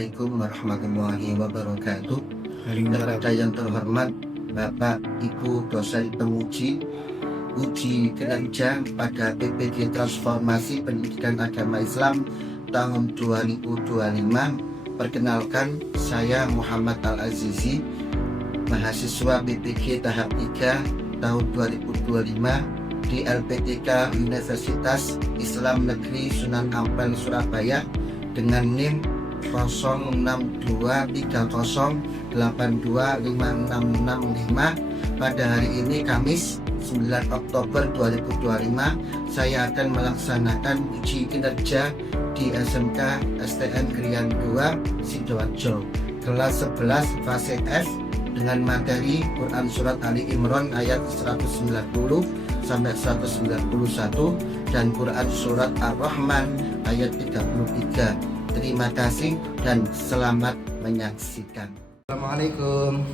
Assalamualaikum warahmatullahi wabarakatuh. Kepada yang terhormat Bapak Ibu dosen penguji uji kinerja pada PPG Transformasi Pendidikan Agama Islam tahun 2025. Perkenalkan, saya Muhammad Al-Azizi, mahasiswa PPG tahap 3 tahun 2025 di LPTK Universitas Islam Negeri Sunan Ampel Surabaya dengan NIM 062308256665 pada hari ini Kamis 9 Oktober 2025. Saya akan melaksanakan uji kinerja di SMK STM Krian 2 Sidoarjo kelas 11 fase F dengan materi Quran Surat Ali Imran ayat 190 sampai 191 dan Quran Surat Ar-Rahman ayat 33. Terima kasih dan selamat menyaksikan. Assalamualaikum.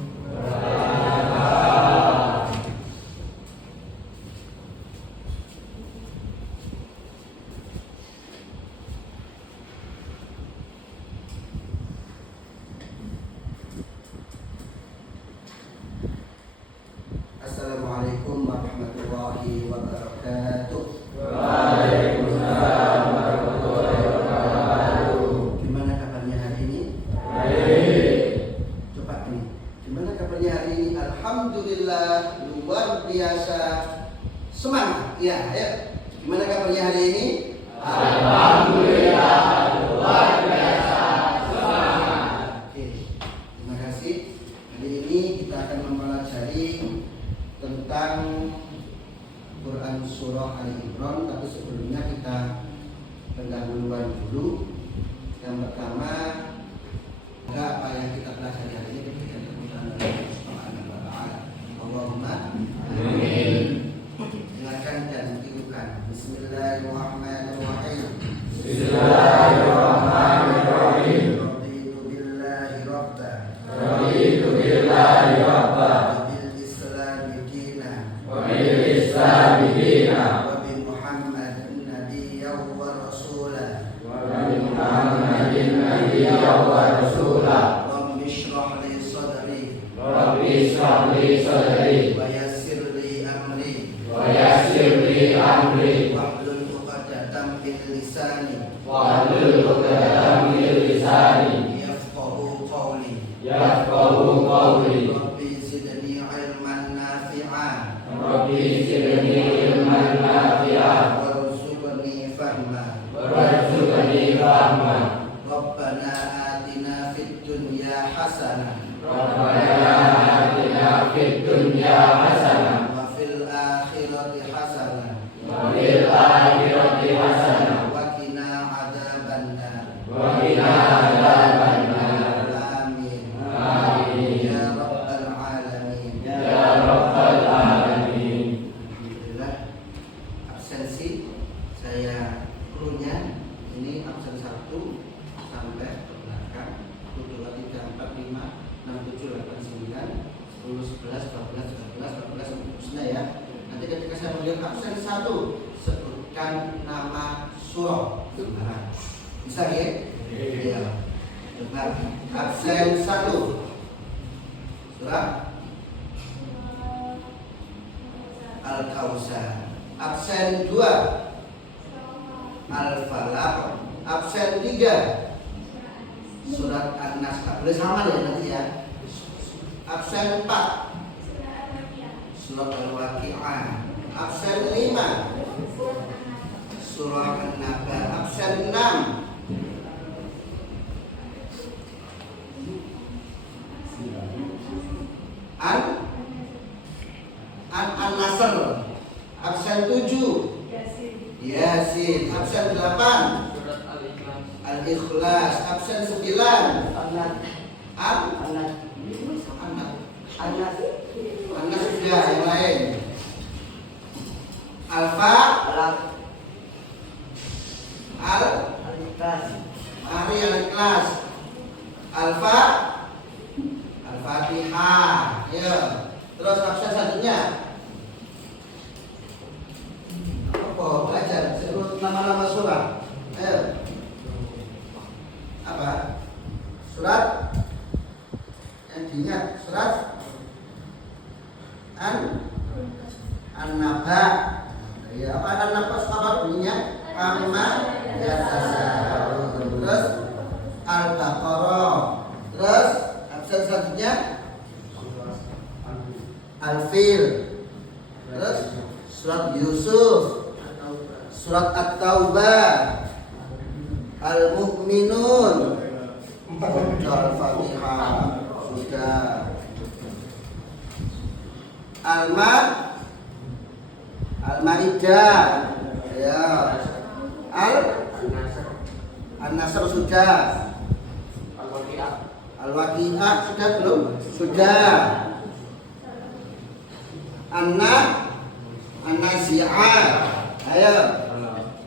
Assalamualaikum warahmatullahi wabarakatuh. Waalaikumsalam warahmatullahi wabarakatuh. Gimana kabarnya hari ini? Baik. Coba ini. Gimana kabarnya hari ini? Alhamdulillah, luar biasa semangat. Ya, ayo. Gimana kabarnya hari ini? Alhamdulillah, luar biasa semangat. Oke. Terima kasih. Hari ini kita akan mempelajari tentang Quran Surah Ali Imran, tapi sebelumnya kita pendahuluan dulu. Yang pertama, apa yang kita pelajari hari ini diberikan kemudahan oleh Allah Subhanahu wa Ta'ala. Allahumma amin. Silakan dan tirukan. Bismillahirrahmanirrahim. Bismillahirrahmanirrahim. Raditu billahi rabba. Raditu billahi rabba. Islam dina wa bi Muhammadin nabiyyan wa rasulah wa rasulah. Rabbi shrah li sadri Rabbi shrah li sadri wa yassir li amri wa yassir li amri wahlul 'uqdatam min lisani wahlul 'uqdatam min lisani yafqahu qawli yafqahu qawli. Rabbi zidni ilman nafi'an Rabbi zidni ilman nafi'an warzuqni fahma warzuqni fahma. Rabbana atina fid dunya hasanah Rabbana atina fid dunya hasanah wa fil akhirati hasanah wa fil akhirati hasanah wa qina adzabannar. wa qina adzabannar. Amin. Amin. Ya Rabbal Alamin. Ya Rabbal Alamin. Alhamdulillah. Absensi saya krunya ini absen 1 sampai ke belakang 1, 2, 3, 4, 5, 6, 7, 8, 9, 10, 11, 12, 13, 14 sampai seterusnya ya. Nanti ketika saya memanggil absen 1, sebutkan nama surah sembarang. Bisa ya? Iya. Coba absen 1 surah Al-Kautsar. Absen 2 Al-Falaq. Absen 3 surat An-Nas. Boleh sama ya nanti ya. Absen 4 surat Al-Waqi'ah. Absen 5 surah An-Naba. Absen 6 An-Nasr. Absen 7 Yasin. Absen 8 Al-Ikhlas. Absen 9 An-Nas sudah yang lain. Alfa Mari Al-Ikhlas. Alfa Al-Fatihah. Ya. Terus absen satunya apa? Belajar sebut nama-nama surah. Ayo. Apa? Ingat surat An-Naba. Ya, apa An-Naba apa bunyinya? Amma yatasaalun. Terus Al-Baqarah. Terus absen selanjutnya Al-Fil. Terus surat Yusuf, surat At-Taubah, Al-Mu'minun, Al-Fatihah sudah. Al-Maidah, ya. An-Nasr sudah. Al-Waqiah sudah belum? Sudah. An-Nazi'at. Ayo.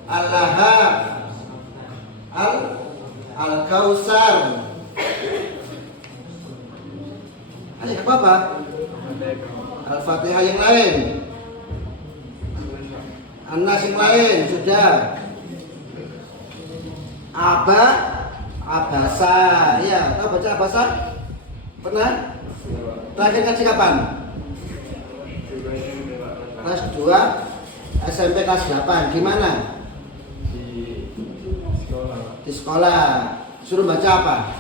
Al-Lahab. Al-Kautsar. Ayo apa? Al-Fatihah yang lain. An-Nas yang lain sudah. Abasa. Iya, tahu baca Abasa? Pernah? Terakhir ngaji kapan? Kelas 2 SMP kelas 8. Gimana? Di sekolah. Suruh baca apa?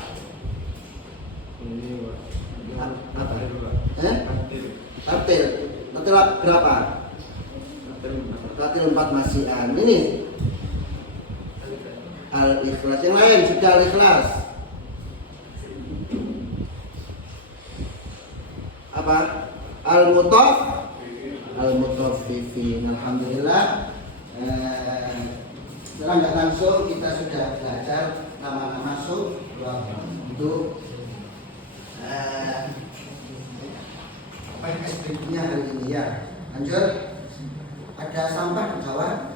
Apa? Tartil. Tartil berapa? Tartil 4 masihan. Ini Al-Ikhlas. Yang lain sudah Al-Ikhlas. Apa? Al-Mutaffifin. Alhamdulillah. Setelah nggak langsung kita sudah belajar nama-nama surah untuk PSBB-nya hari ini ya. Lanjut. Ada sampah di bawah.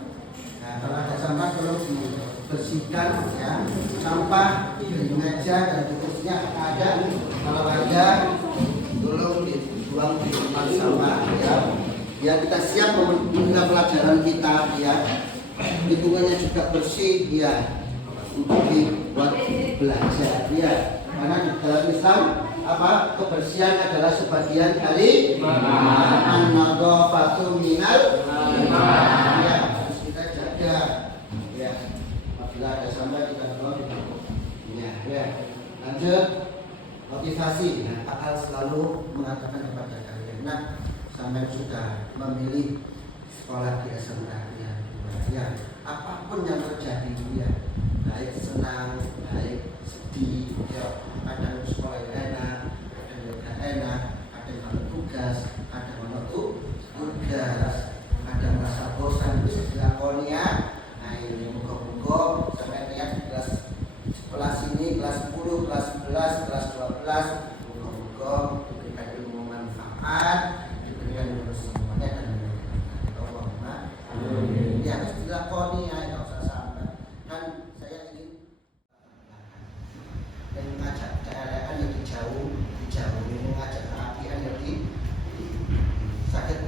Nah, kalau ada sampah tolong bersihkan ya. Sampah di meja dan di kursinya ada. Kalau ada tolong dibuang di tempat sampah ya. Ya kita siap memulai pelajaran kita ya. Lingkungannya juga bersih ya. Untuk dibuat belajar ya. Karena di dalam Islam apa kebersihan adalah sebagian dari an-nadhafatu minal iman. Ya, harus kita jaga. Ya. Apabila ada sampah kita tolong ya. Lanjut motivasi. Nah, Pak Al selalu mengatakan kepada kalian, nah, sampai sudah memilih sekolah di SMK ya. Apapun yang terjadi ya, baik senang, baik sedih, ya, kadang sekolah yang enak, kadang yang enak, kadang kalau tugas, kadang kalau tugas, kadang merasa bosan itu dilakoni ya. Nah ini muka-muka sampai lihat kelas ini, kelas 10, kelas 11, kelas 12, muka-muka diberikan ilmu manfaat, diberikan ilmu semuanya dan Allahumma ya harus dilakoni ya, nggak usah sampai kan saya ingin dan mengajak keadaan yang dijauh mengajak keapian yang di sakit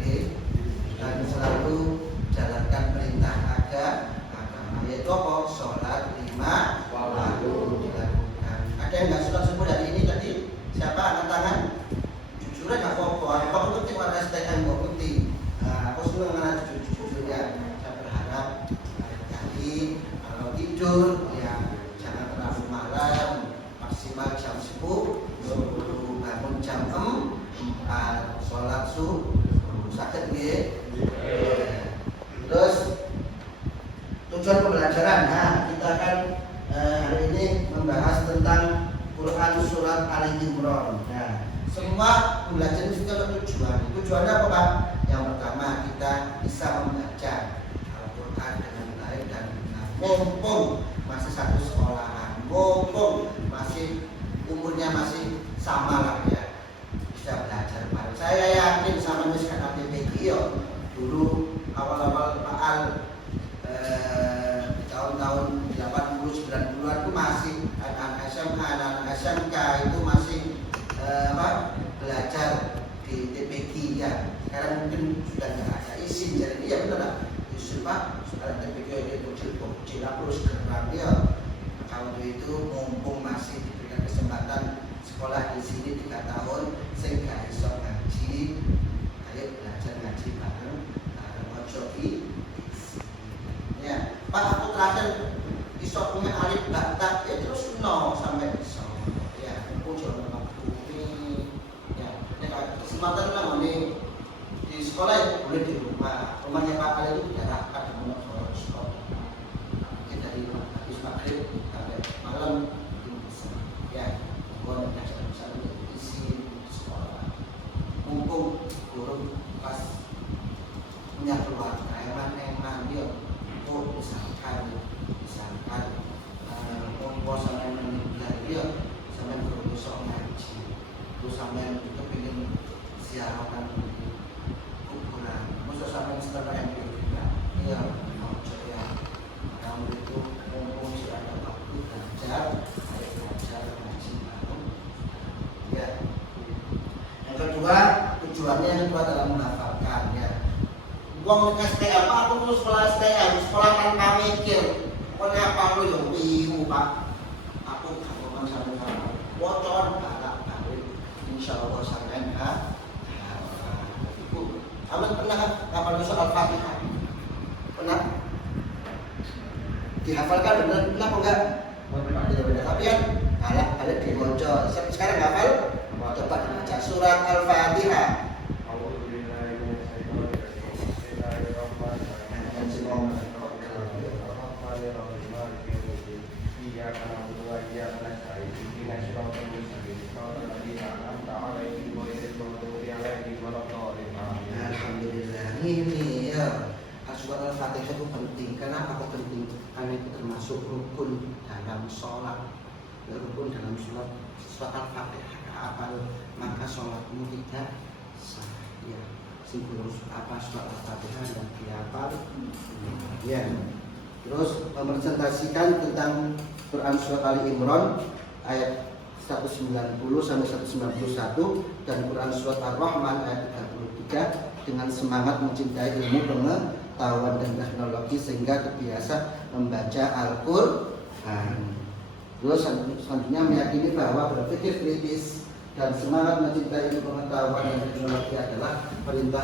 dan selalu jalankan perintah agama yaitu apa? Sholat 5 waktu dilakukan. Ada yang nggak sholat subuh hari ini tadi? Siapa angkat tangan? Jujur aja apa-apa. Apa penting warna STM kok penting. Nah, aku senang dengan jujur ya. Saya berharap tadi kalau tidur ya jangan terlalu malam, maksimal jam 10, bangun jam 4, sholat subuh sakit ya. Terus tujuan pembelajaran, nah kita akan hari ini membahas tentang Quran surat Ali Imran. Nah, semua pembelajaran itu ada tujuan. Tujuannya apa Pak? Yang pertama kita bisa membaca Al-Quran dengan baik dan benar. Mumpung masih satu sekolahan, mumpung masih umurnya masih sama lah ya, bisa belajar bareng. Saya yakin sama misalkan APPG dulu awal-awal Pak Al tahun-tahun 80 90-an itu masih anak SMA, anak SMK itu masih belajar di TPG ya. Sekarang mungkin sudah nggak ada izin, jadi iya benar lah. Izin Pak, sekarang TPG itu kecil terus gerak ya. Kalau itu mumpung masih diberikan kesempatan sekolah sekolah di sini 3 tahun sing gak iso ngaji, ayo belajar ngaji bareng ojo ya. Pak aku terakhir iso punya alif batak ya terus no sampai iso ya ojo waktu ini ya. Nek kesempatan lah ini di sekolah itu boleh di rumahnya Pak Ali itu tidak rapat dengan orang sekolah. Mungkin dari habis maghrib sampai malam bisa ya. Buat bisa isi di sekolah. Mumpung guru pas punya keluarga, emang dia misalkan kompos sampai meninggal dia sampai berusaha ngaji, terus sampai itu pengen siaran kuburan, masa sampai setelah yang juga, iya mau ya kamu itu mumpung sudah ada waktu belajar, ayo belajar ngaji baru, ya. Yang kedua tujuannya yang kedua adalah menghafalkan ya. Uang STM apa? Aku terus sekolah STM, sekolah tanpa mikir. Pokoknya apa lu yang bingung Pak? Aku kamu sama-sama. Bocor balak balik. Insya Allah sampai Ibu, kamu pernah hafal soal Al-Fatihah? Pernah? Dihafalkan benar apa enggak? Tidak benar. Tapi kan balak balik dibocor. Sekarang hafal? Coba baca surat Al-Fatihah. Alhamdulillah ini ya surat Al-Fatihah itu penting. Kenapa kok penting? Karena itu termasuk rukun dalam sholat. Rukun dalam sholat Al-Fatihah apa maka sholatmu tidak sah ya. Singgung apa surat Al-Fatihah dan dihafal ya. Terus mepresentasikan tentang Quran surat Ali Imran ayat 190 sampai 191 dan Quran surat Ar-Rahman ayat 33 dengan semangat mencintai ilmu pengetahuan dan teknologi sehingga terbiasa membaca Al-Qur'an. Terus selanjutnya meyakini bahwa berpikir kritis dan semangat mencintai ilmu pengetahuan dan teknologi adalah perintah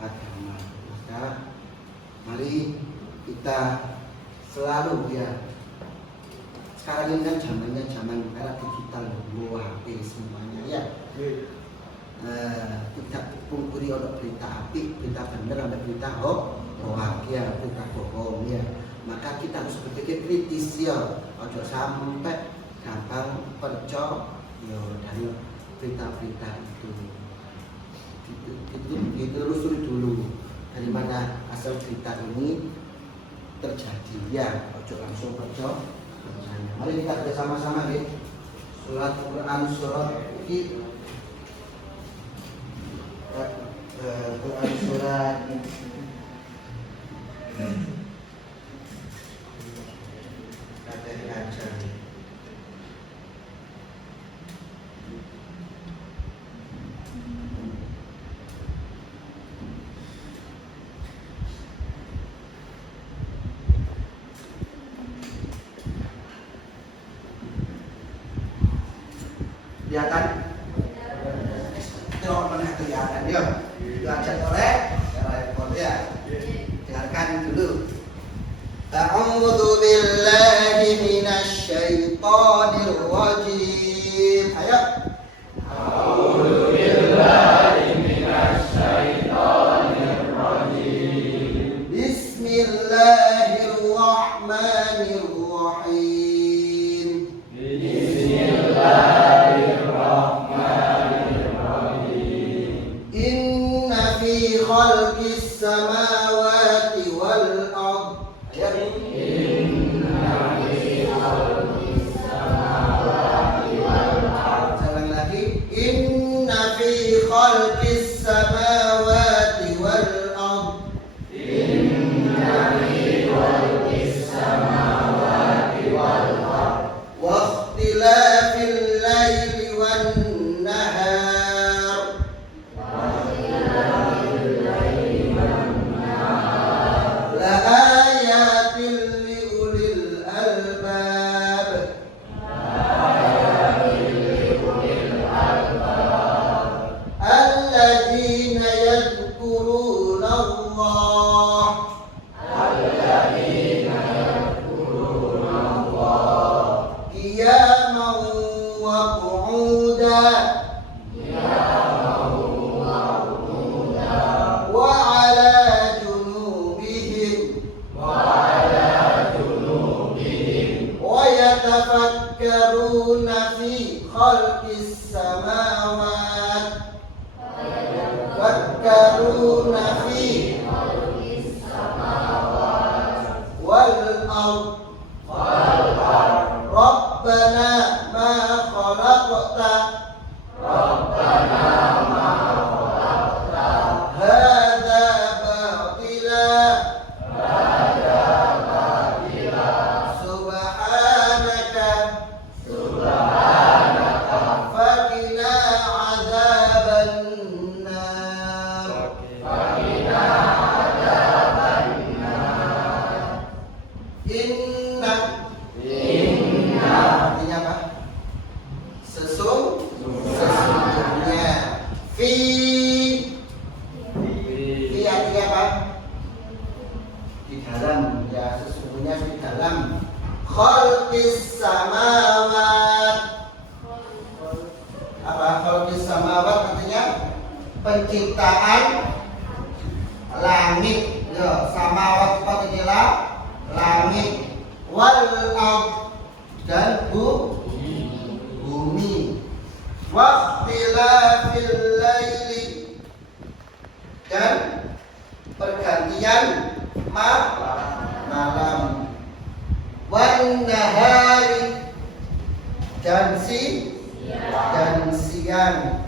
agama. Maka mari kita selalu ya. Sekarang ini kan zamannya zaman era digital, HP semuanya ya. Tidak pungkiri untuk berita api, berita benar, ada berita hoax ya, berita bohong ya. Maka kita harus berpikir kritis ya, ojo sampai gampang percaya dari berita-berita itu. Ditelusuri dulu dari mana asal berita ini terjadi ya, ojo langsung percaya. Mari kita bersama-sama ya. Surat Quran surat ini Quran surat kelihatan? Itu mana kelihatan ya? Belajar oleh ya. Dengarkan dulu. A'udzu billahi minasy syaithanir rajim. Ayo. A'udzu billahi minasy syaithanir rajim. Bismillahirrahmanirrahim. Bismillahirrahmanirrahim. Inna fi khalqis samawati wal ardh. Inna fi khalqis samawati qu'uda wa ala junubihim wa yatafakkaruna fi khalqis samawat fakkaruna fi wal ard Rabbana ma khalaqta hadza batila subhanaka faqina adzabannar. Inna artinya apa? Sesungguhnya. Fi artinya apa? Di dalam, ya, sesungguhnya di dalam. Khalqis samawat. Apa khalqis samawat artinya? Penciptaan langit. Ya, samawat artinya langit. Wal ard dan bumi. Waqtilafil laili dan pergantian malam. Wan nahari dan siang.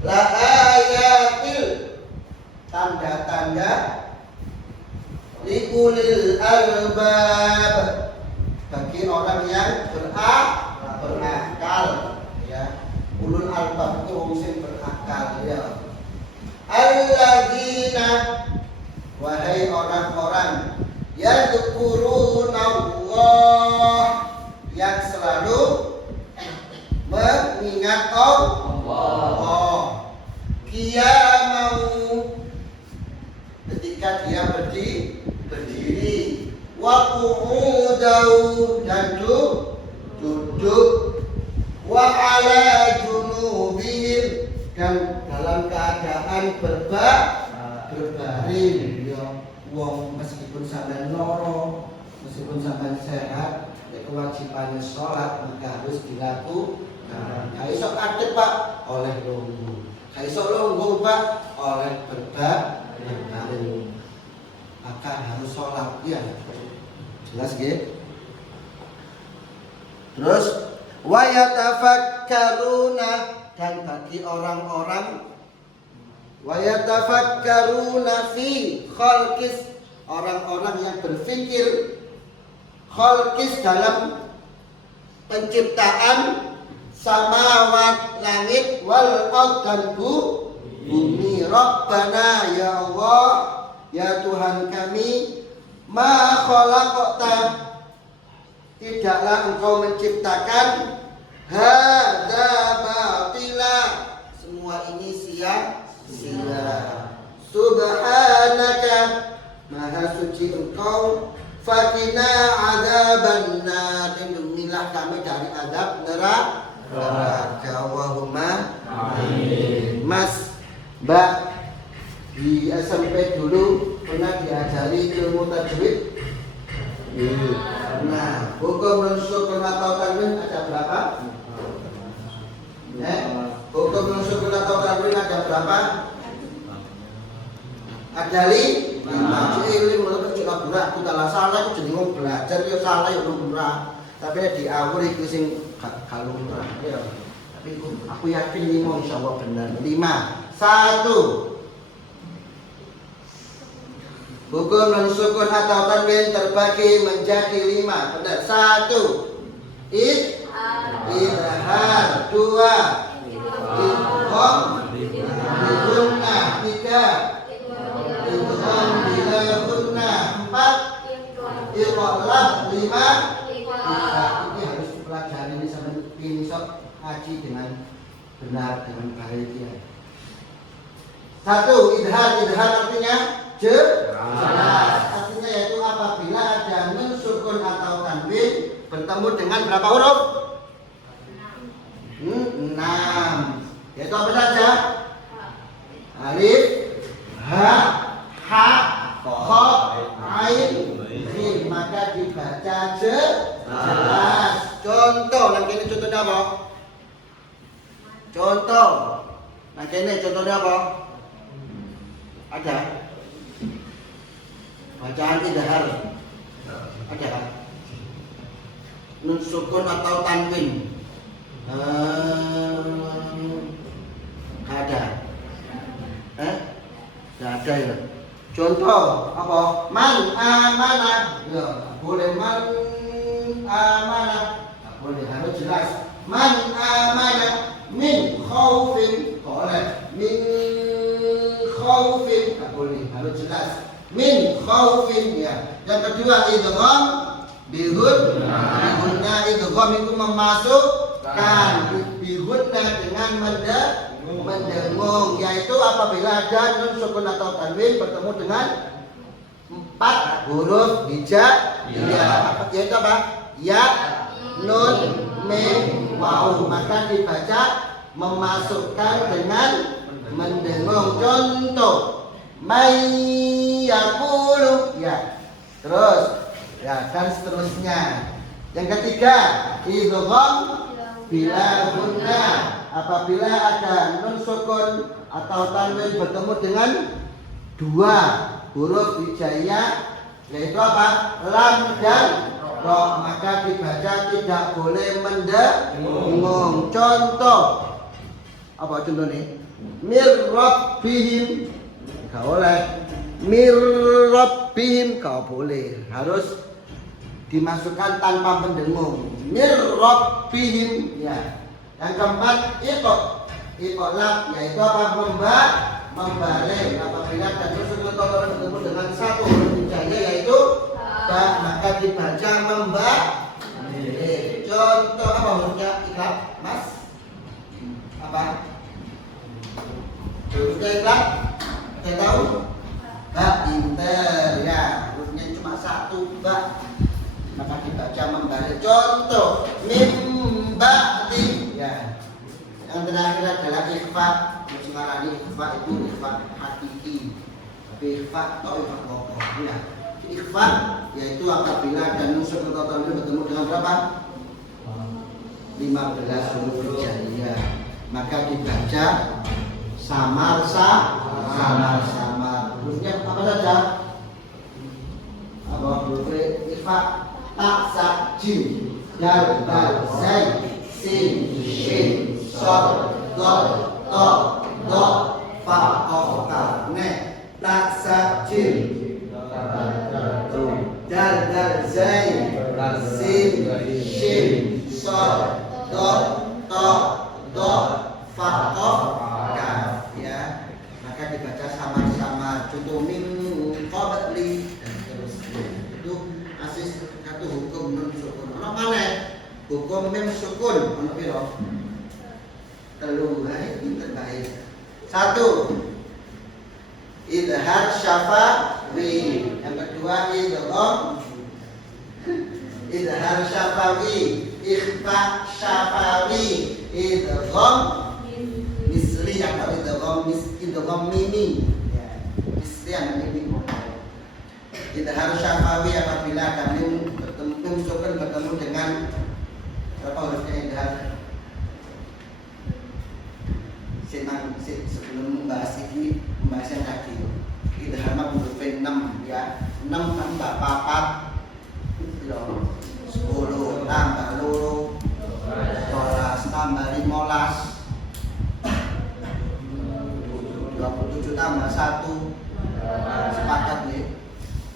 La ayatil tanda-tanda liulil albab bagi orang yang berakal, ya. Ulul albab itu orang yang berakal, ya. Alladzina, wahai orang-orang yadhkurunallah yang selalu mengingat Allah. Qiyamau ketika dia berdiri, wa qu'udau dan duduk, wa ala junubihim dan dalam keadaan berbaring, ya. Wong meskipun sampean loro, meskipun sampean sehat, ya kewajibannya sholat maka harus dilakukan. Iso kadep Pak, oleh lungguh. Iso lungguh Pak, oleh berbaring. Maka harus sholat, ya. Jelas gitu. Terus wa yatafakkaruna dan bagi orang-orang wa yatafakkaruna fi khalqis, orang-orang yang berpikir khalqis dalam penciptaan samawat langit wal ard dan bumi. Rabbana ya Allah, ya Tuhan kami, ma khalaqta tidaklah engkau menciptakan hadza batila semua ini sia-sia. Subhanaka maha suci engkau, faqina adzabannar, lindungilah kami dari azab neraka. Allahumma amin. Mas, Mbak, di SMP dulu pernah diajari ilmu tajwid? Nah, hukum nunsuk atau tanwin ada berapa? Hukum nunsuk atau tanwin ada berapa? Ada 5. Jadi menurut kita berat, kita lah salah itu jadi ngomong belajar ya salah ya lumrah. Tapi di awal itu sing gak lumrah. Ya. Tapi aku yakin 5 insyaallah benar. 5. 1. Hukum dan sukun atau tanwin terbagi menjadi 5. Benar. 1. Idhar. 2. Idgham. Bigunnah. 3. Idgham bila gunnah. 4. Iqlab. 5. Ini harus dipelajari ini sampai ini sok ngaji dengan benar, dengan baik, ya. 1. Idhar. Idhar artinya jelas. Artinya yaitu apabila ada nun sukun atau tanwin bertemu dengan berapa huruf? 6. Yaitu apa saja? Alif, ha, ha, kha, ain, mim. Maka dibaca jelas. Contoh, nang kene contohnya apa? Contoh. Nang kene contohnya apa? Ada? Bacaan idhar. Ada kan? Nun sukun atau tanwin. Ada. Tidak ada ya. Contoh apa? Man amanah. Ya, boleh man amanah. Tak boleh, harus jelas. Man amanah min khaufin. Boleh. Min khaufin. Tak boleh, harus jelas. Min khaufin ya. Yang kedua idgham bihud. Bihudna idgham itu memasukkan bihudna dengan mendengung, yaitu apabila ada nun sukun atau tanwin bertemu dengan 4 huruf hijaiyah. Yaitu apa? Ya, nun, mim, waw. Maka dibaca memasukkan dengan mendengung. Contoh mayyakulu ya. Terus ya, dan seterusnya. Yang ketiga idgham bila gunna. Apabila ada nun sukun atau tanwin bertemu dengan 2 huruf hijaiyah, yaitu apa? Lam dan ro, maka dibaca tidak boleh mendengung. Contoh apa contohnya? Mir rabbihim. Gak boleh. Mir rabbihim gak boleh. Harus dimasukkan tanpa mendengung. Mir rabbihim ya. Yang keempat iqlab, yaitu apa? Membalik. Apabila ada sukun atau bertemu dengan 1 huruf hijaiyah yaitu ba, maka dibaca membalik. Contoh apa hurufnya iqlab, Mas? Apa? Hurufnya iqlab? Ada tahu? Ba inter ya. Hurufnya cuma 1 ba. Maka dibaca membalik. Contoh mim ba'di ya. Yang terakhir adalah ikhfa. Mengarani ikhfa itu ikhfa hakiki. Tapi ikhfa atau ikhfa kokoh ya. Ikhfa yaitu apabila ada nun sukun atau tanwin bertemu dengan berapa? 15 huruf hijaiyah. Maka dibaca samar-samar. Hurufnya apa saja? Apa huruf ikhfa? Ta, sa, jim, dal, zai, sin, shin, sod, dot, to, do, fa, qaf, kaf. Ne, ta, sa, jim, dal, zai, sin, shin, sod, dot, to, do, fa, qaf, kaf. Ya, maka dibaca samar-samar. Contoh min qabli dan seterusnya. Itu asis satu hukum nun sukun. Ono maneh hukum mim sukun ono piro? 3 hai pinter bae. 1 idhar syafawi. Yang kedua idhar syafawi, ikhfa syafawi, idgham misli atau idgham mimi. Ya, misli yang mimi. Idhar syafawi apabila kami bertemu sukun bertemu dengan berapa hurufnya idhar? Sebelum membahas ini, membahas yang tadi idhar mah huruf 6 ya. 6 tambah 4 10 tambah 2 12 tambah 15 27 tambah 1. Sepakat nih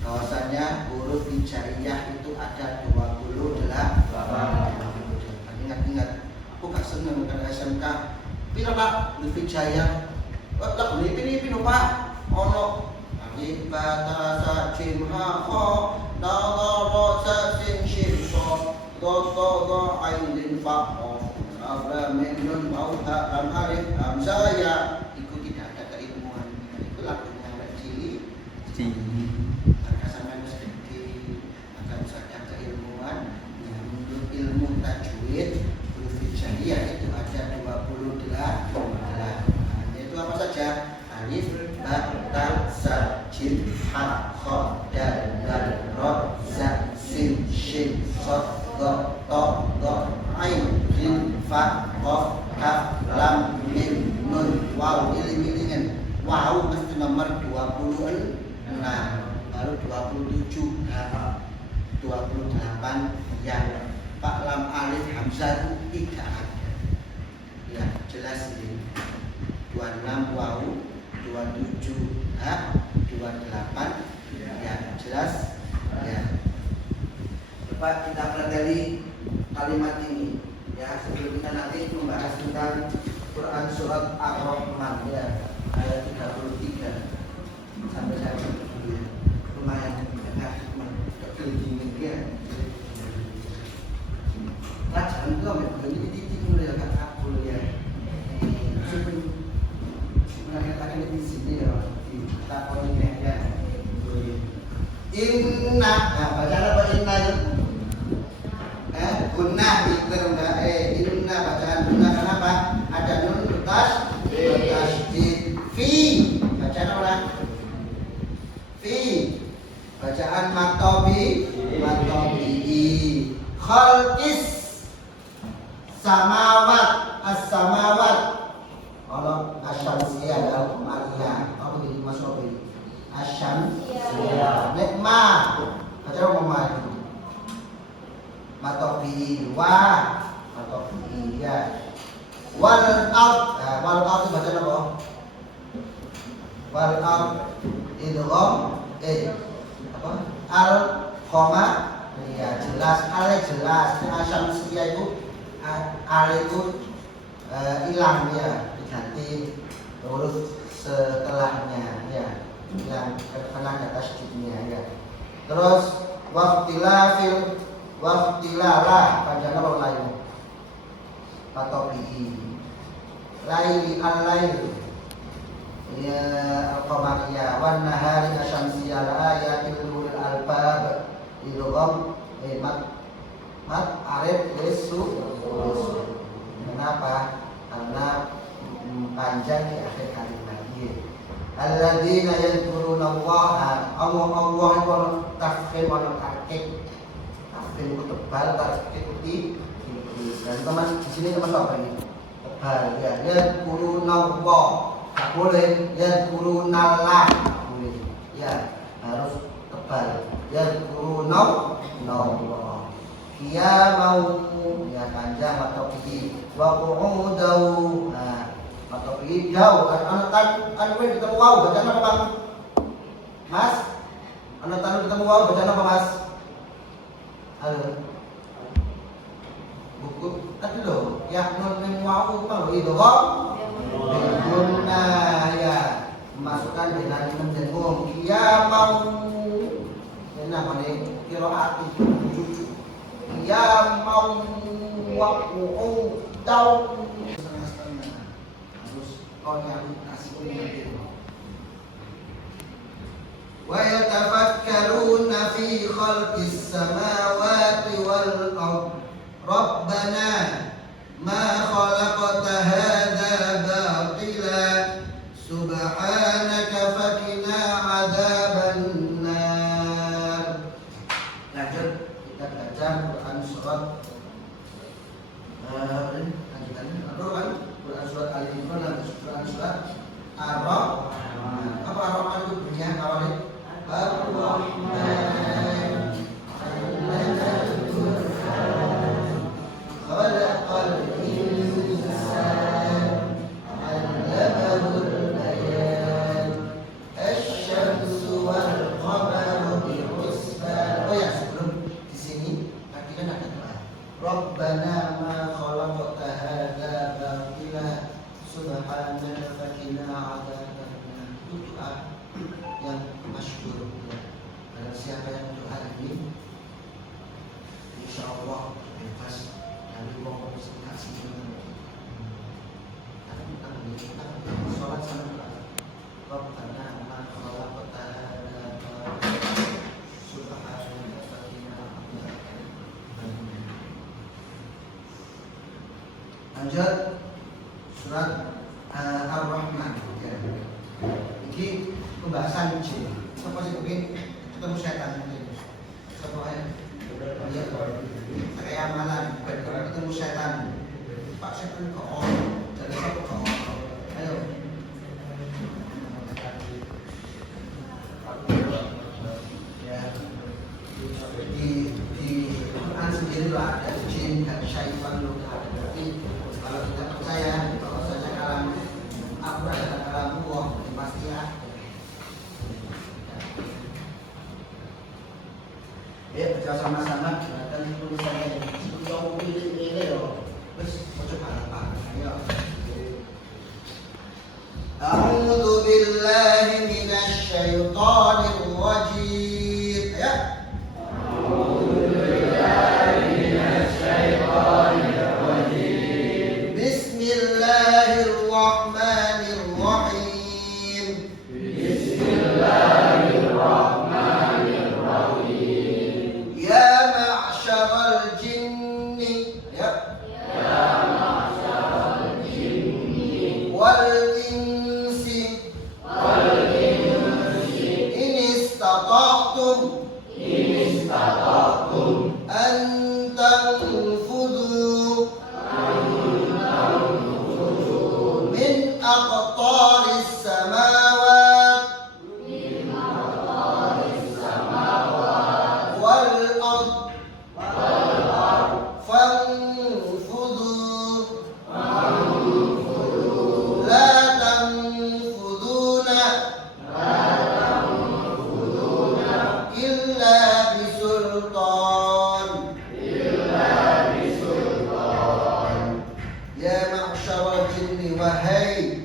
bahwasanya huruf hijaiyah itu ada 28. Ingat-ingat, aku gak seneng kan SMK. Pira Pak huruf hijaiyah? Lah ini Pak. Ono alif ba ta sa jim ha kha da ra ra sa sin shin so do do do ain lin fa qaf lam mim nun waw ha lam alif hamzah ya. Itu tidak ada keilmuan. Itu lagunya anak cilik. Karena sampai sedikit akan sadar keilmuan yang menurut ilmu tajwid huruf hijaiyah itu ada ta sa jim ha kha dal dal ra za sin shin sad dha ta dha ain jim fa qaf kaf lam mim nun waw. Iling-ilingan waw mesti nomor 26, baru 27, 28 yang Pak lam alif hamzah itu tidak ada. Ya, jelas ini. 26 waw, 27 ha, 28 ya, jelas ya. Coba kita pelajari kalimat ini ya, sebelum kita nanti membahas tentang Quran surat Ar-Rahman ya, ayat 33 sampai saya ya. Lumayan kecil gini ya. Bacaan itu ini titik mulai agak akul ya. Sebenarnya di sini ya, di takonya ya. Inna, nah bacaan apa inna itu? Guna itu enggak inna bacaan guna kenapa? Ada nun tasydid fi. Bacaan apa? Fi. Bacaan matobi khalqis samawat as-samawat. Kalau asyamsiyah al-qamariyah apa jadi masuk ini? Asyamsiyah. Nikma. Bacaan apa? Matobi wa matobi ya. Wal ard. Wal ard bacaan apa? Wal ard idgham apa? Al koma ya jelas, ale jelas. Asyamsiyah itu ale itu hilang ya, diganti huruf setelahnya ya, yang kena kata tasydidnya ya. Terus waqtilalah bacaan apa lain? Patobi laili al-lail ya al-qamariyah wan nahari asyamsiyah ayatil ulul albab idgham mat arif lesu. Kenapa? Karena panjang di akhir kalimat ini. Alladzina yadhkurunallaha, Allah itu tafkhim wa tahqiq. Tafkhim itu tebal, tahqiq itu dan teman di sini teman apa ini? Tebal ya. Yadhkurunallah. Tak boleh yadhkurunallah. Boleh. Ya, harus tebal. Yadhkurunallah. Dia mau ya panjang atau tinggi. Wa qu'udau. Nah, atau tinggi jauh. Kan ketemu wow, bacaan apa Bang? Mas? Anak tanu ketemu wow, bacaan apa Mas? Halo. Buku tadi loh, yang non wow itu itu kok. Guna ya, masukkan dengan mendengung. Dia mau enak nih, kira hati cucu. Ya mau waktu tahu harus kau yang kasih ini. Wa yatafakkaruna fi khalqis samawati wal ard. Rabbana ma khalaqta hadza batila subhanaka fakina adzaban nar. Lanjut kita baca Quran surat Quran surat Al-Imran dan Quran surat Ar-Rahman. Apa Ar-Rahman itu bunyinya awalnya? Ar-Rahman. Khalaqal insan 'allamahul bayan. Asy-syamsu wal qamaru bi-husban. Oh ya, sebelum di sini tadi kan ada doa. Rabbana ma khalaqta hadza batila subhanaka fakina adzabannar. Itu doa yang masyhur ya. Dan siapa yang doa ini insyaallah bebas dari wong kasih. Kita sholat sama Rabbana ma khalaqta hadza batila subhanaka fakina adzabannar. Lanjut surat Ar-Rahman ya. Ini pembahasan jin. Siapa sih kepingin ketemu setan ini? Siapa ya? Iya, kayak amalan ketemu setan. Pak setan kok jadi apa kok? Ayo. Ya. Di Quran sendiri lah ada jin dan syaitan loh. Tapi kalau tidak percaya kalau saja kalam aku adalah kalam Allah pasti ya. Ya baca sama-sama dan tulisannya yang pilih ini loh. Terus mau coba apa? Ayo. A'udzu billahi minasy syaithanir rajim. Ya. Bismillahirrahmanirrahim. Ya ma'syaral jinni wal insi in istata'tum an tanfudhu min aqtaris samawat wal ard fanfudhu la tanfuduna illa bisultan. Ya ma'syaral jinni wahai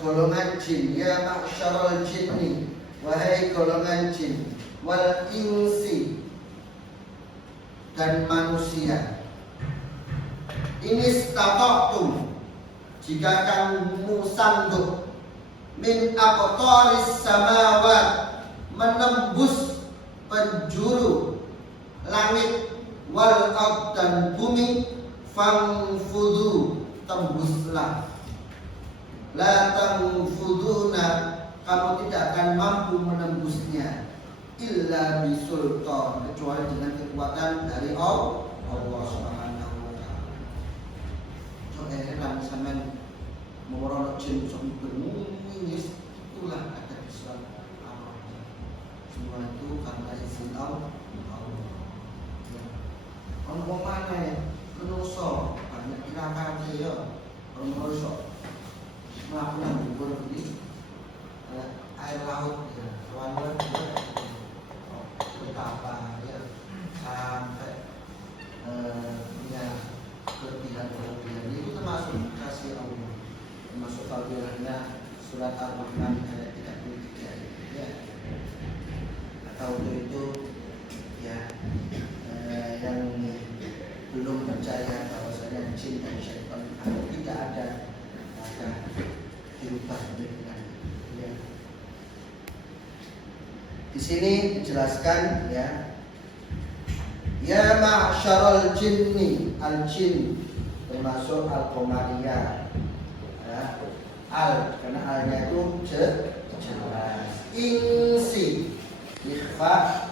golongan jin. Ya ma'syaral jinni wahai golongan jin wal insi dan manusia. Inistata'tum jika kamu sanggup min aqtaris samawat menembus penjuru langit wal ard dan bumi fangfudu tembuslah. La tanfuduna kamu tidak akan mampu menembusnya illa bisultan kecuali dengan kekuatan dari Allah Subhanahu wa taala. So heran sampean merono jin sok bermunis itulah ada di surat Al-Rahman. Semua itu karena izin Allah. Ono mana menungso banyak kira-kira ya ono menungso melakukan hubur di air laut ya soalnya betapa ya sampai punya kelebihan itu termasuk kasih Allah, termasuk fadilahnya surat Al-Rahman ayat 33 ya. Atau itu ya yang belum percaya bahwasanya jin dan syaitan tidak ada maka dirubah dengan ya. Di sini dijelaskan ya. Ya ma'syaral jinni, al-jin termasuk al-qamariyah. Ya. Al karena alnya itu jelas. Insi ikhfa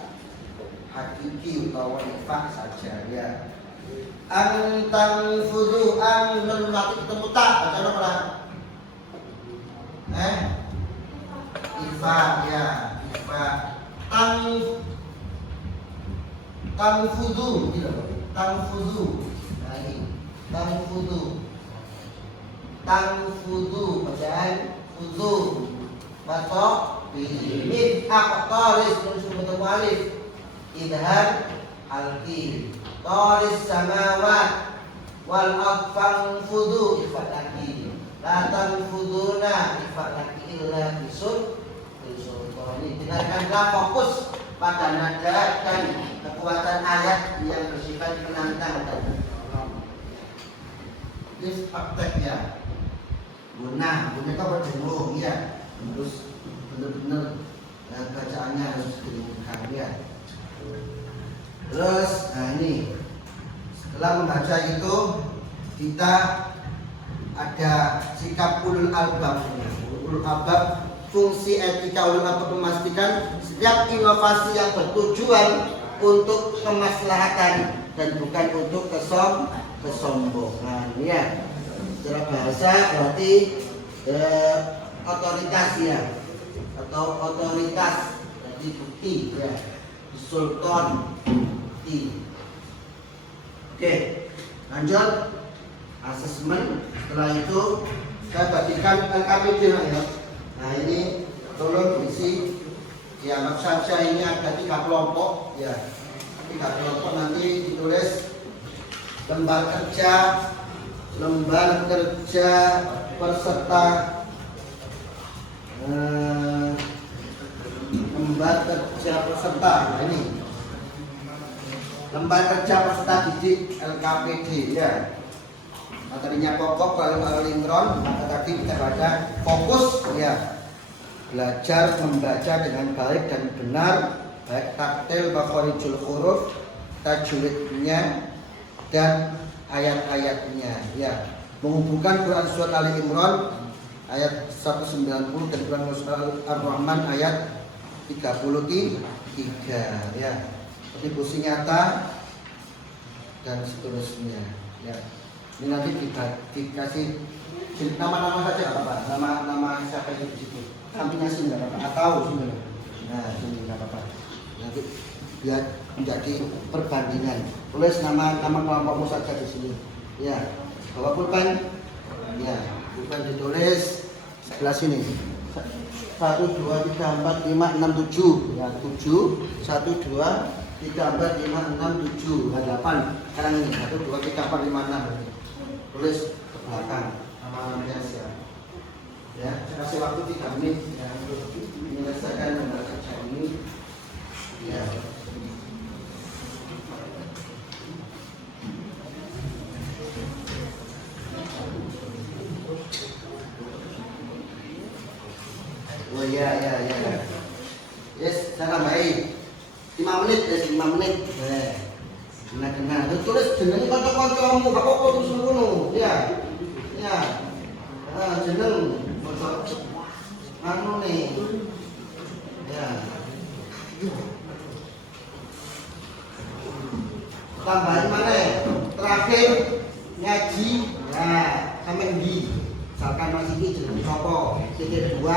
hakiki utawa ikhfa saja ya. Antang fudu an nun mati ketemu tak baca apa? Ikhfa ya, ikhfa tanfudu gitu. Tanfudu. Nah ini tanfudu bacaan fudu batok min aqtaris unsur alif idhar halqi taris samawat wal aqfan fudu ifat lagi la tanfuduna ifat lagi illa bisul ini dengarkanlah fokus pada nada dan kekuatan ayat yang bersifat penantang dan ini prakteknya guna itu berjumlah ya terus benar-benar bacaannya harus didengarkan ya. Terus ini setelah membaca itu kita ada sikap ulul albab. ulul albab. Fungsi etika ulul albab memastikan setiap inovasi yang bertujuan untuk kemaslahatan dan bukan untuk kesombongan ya. Secara bahasa berarti otoritas ya, atau otoritas jadi bukti ya, sultan bukti. Oke, lanjut asesmen. Setelah itu saya bagikan LKPD ya. Nah ini tolong isi ya, maksud saya ini ada 3 kelompok ya, 3 kelompok. Nanti ditulis lembar kerja peserta, lembar kerja peserta. Nah, ini lembar kerja peserta didik LKPD ya. Materinya pokok kalau Imron, maka tadi kita baca fokus ya, belajar membaca dengan baik dan benar, baik taktil makhorijul huruf, tajwidnya dan ayat-ayatnya ya. Menghubungkan Quran surat Ali Imran ayat 190 dan Quran surat Ar-Rahman ayat 33 ya. Atribusi nyata dan seterusnya ya. Ini nanti dikasih nama-nama saja apa? Nama siapa yang di situ? Sampingnya sini nggak apa-apa, atau sini. Nah, sini nggak apa-apa. Nanti biar menjadi perbandingan. Tulis nama kelompokmu saja di sini. Ya, bawa pulpen. Ya, pulpen ditulis sebelah sini. 1, 2, 3, 4, 5, 6, 7. Ya, 7, 1, 2, 3, 4, 5, 6, 7. Nah, 8. Sekarang ini 1, 2, 3, 4, 5, 6. Tulis ke belakang nama-namanya siapa. Ya, saya kasih waktu 3 menit ya, untuk menyelesaikan lembar kerja ini. Ya. Oh ya. Yes, saya tambahin 5 menit ya, 5 menit. Kena tulis jeneng kanca-kancamu, gak apa-apa terus ngono. Ya. Ya. Jeneng anu nih. Ya. Tambahin mana? Terakhir ngaji. Nah, sampai di. Misalkan masih ini jeneng sapa? Titik 2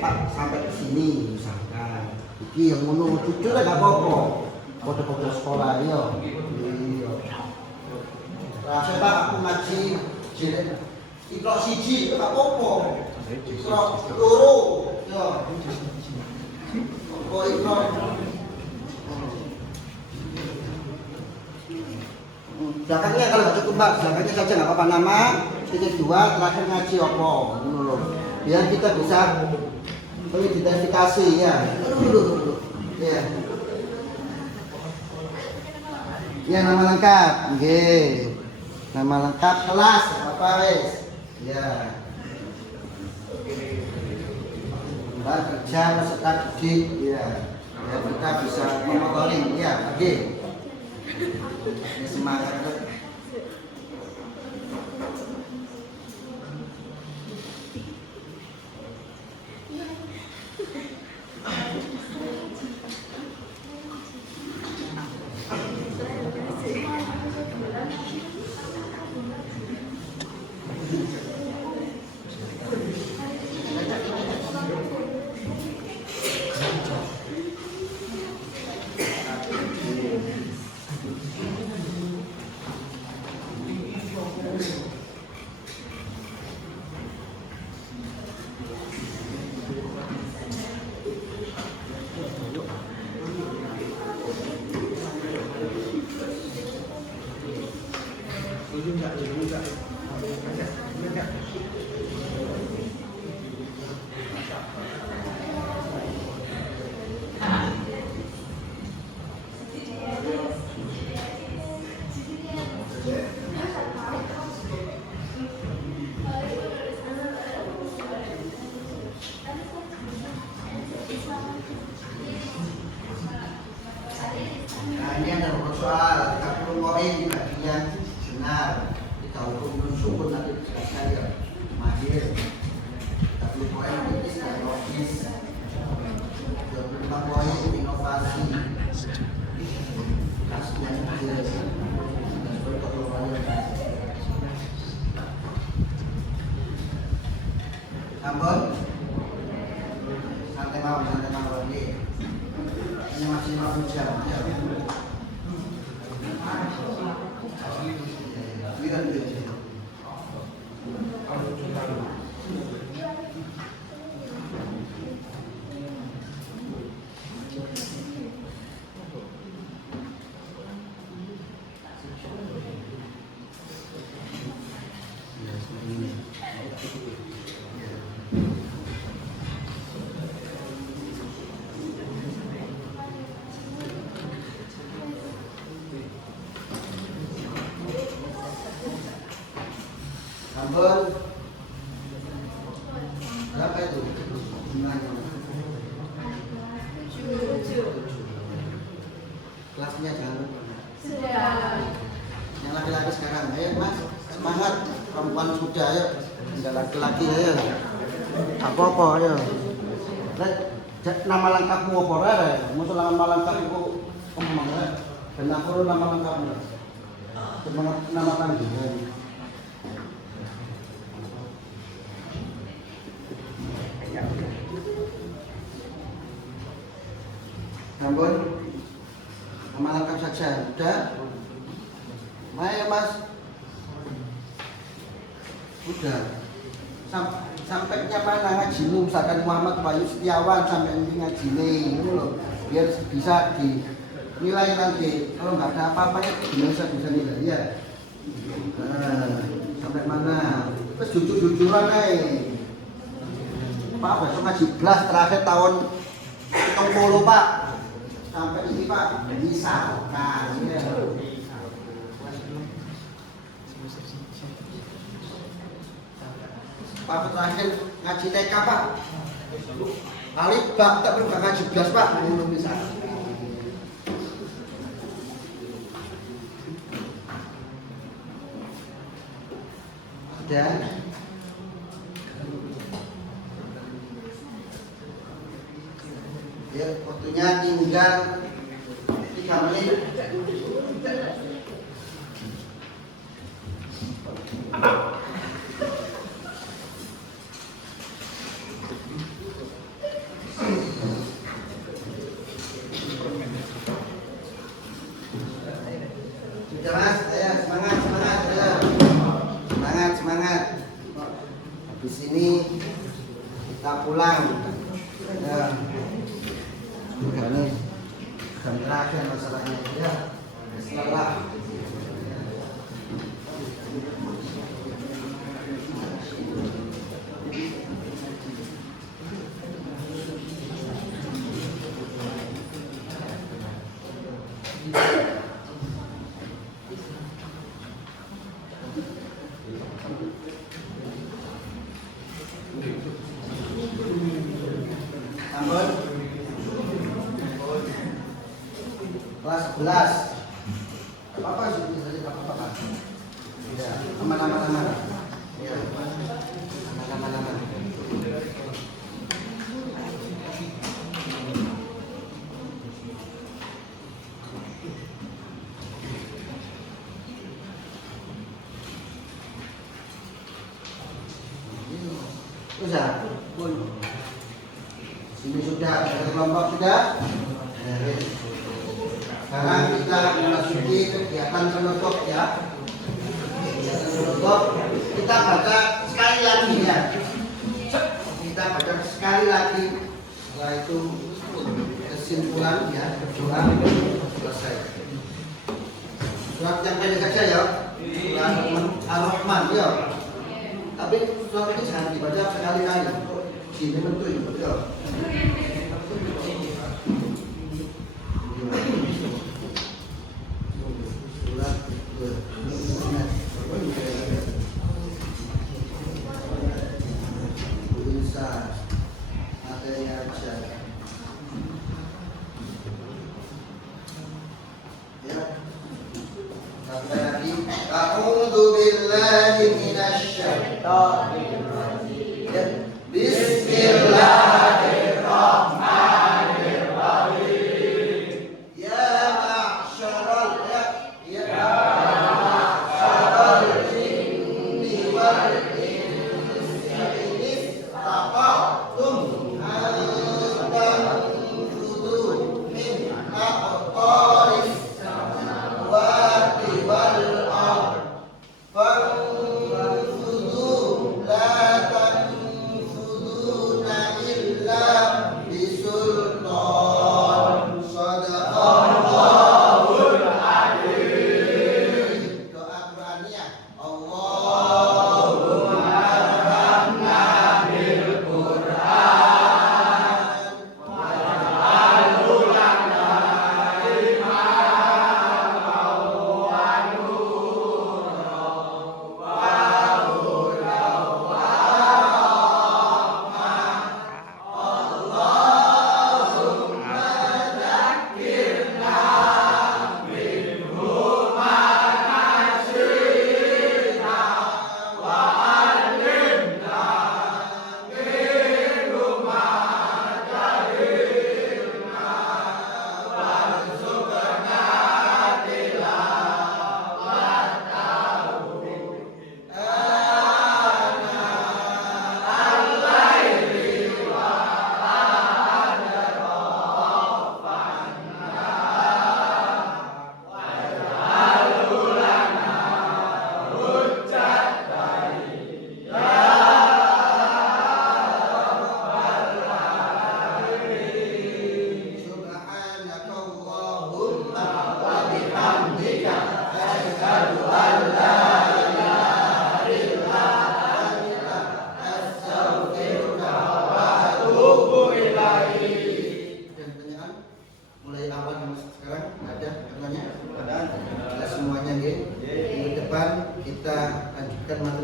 4 sampai ke sini misalkan. Iki yang ngono jujur gak apa-apa. Foto-foto sekolah yo. Terakhir Pak aku ngaji jeneng Iqra 1 gak apa-apa. Iqra 2 yo. Oh Iqra. Belakangnya kalau nggak cukup Pak, belakangnya saja nggak apa-apa, nama, titik 2, terakhir ngaji apa, biar kita bisa mengidentifikasi ya. Ya. Ya nama lengkap, nggih. Nama lengkap kelas apa wes? Ya. Lembar kerja peserta didik ya. Ya kita bisa memotoring ya, oke. Ini semangat. Ampun. Santai mawon nggih. Ini masih mau jam. Ampun. Berapa itu? Kelasnya jangan lupa. Sudah. Yang laki-laki sekarang, ayo mas, semangat. Perempuan sudah, ayo. Tinggal laki-laki, ayo. Apa-apa, ayo. Nama lengkapmu apa, Rere? Musuh nama lengkapku, ngomong, Rere. Dan aku nama lengkapmu. Semangat nama panggilan. Ampun, nama lengkap saja, udah. Ayo mas, udah. Sampainya mana ngajimu, misalkan Muhammad Bayu Setiawan sampai ini ngaji ini loh, biar bisa dinilai nanti. Kalau nggak ada apa-apanya, bisa nilai ya. Sampai mana? Terus jujur-jujuran Pak, besok ngaji belas terakhir tahun 70 Pak. Sampai ini Pak, bisa. Nah, ini Pak terakhir ngaji TK Pak. Kali Pak, tak perlu ngaji belas Pak. Belum bisa. Dan ya, waktunya tinggal 3 menit. Sudah mas, ya semangat, ya. Semangat. Habis ini kita pulang. Ya. Ini jam terakhir masalahnya ya. Setelah Ampun. Kelas 11. Apa sih tadi apa? Ya, aman. Ya. Aman. Sudah. Ini sudah ada kelompok sudah. Sekarang kita memasuki kegiatan penutup ya. Kegiatan penutup kita baca sekali lagi ya. Kita baca sekali lagi. Setelah itu kesimpulan ya, berdoa selesai. Surat yang pendek saja ya. Surat Ar-Rahman ya. Tapi surat ini jangan dibaca sekali-kali. Gini betul ya. A'udzu billahi minasy syaithanir rajim. Bismillahirrahmanirrahim. Ya ma'syaral jinni wal insi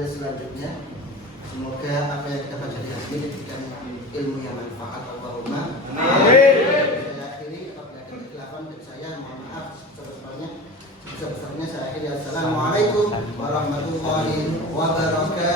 selanjutnya. Semoga apa yang kita baca di sini dijadikan ilmu yang manfaat. Allahumma amin. Saya akhiri, apabila ada kekeliruan dari saya, mohon maaf sebesar-besarnya. Saya akhiri. Assalamualaikum warahmatullahi wabarakatuh.